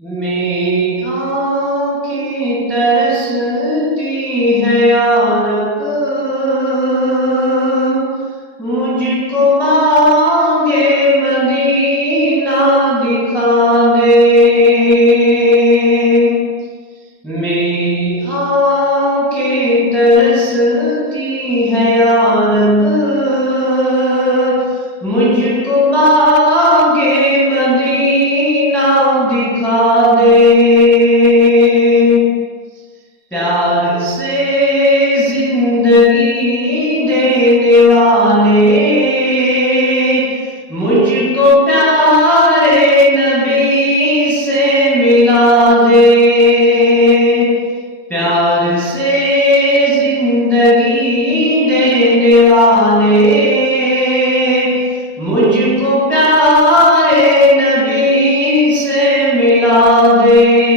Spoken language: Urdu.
میری آنکھیں ترستی ہے یا رب، مجھ کو مانگے مدینہ دکھا دے۔ میری آنکھیں ترستی ہے یا رب، مجھ کو مانگے مدینہ دکھا دے۔ پیار سے زندگی دینے والے مجھ کو پیارے نبی سے ملا دے۔ پیار سے زندگی دینے والے مجھ کو پیارے نبی سے ملا دے۔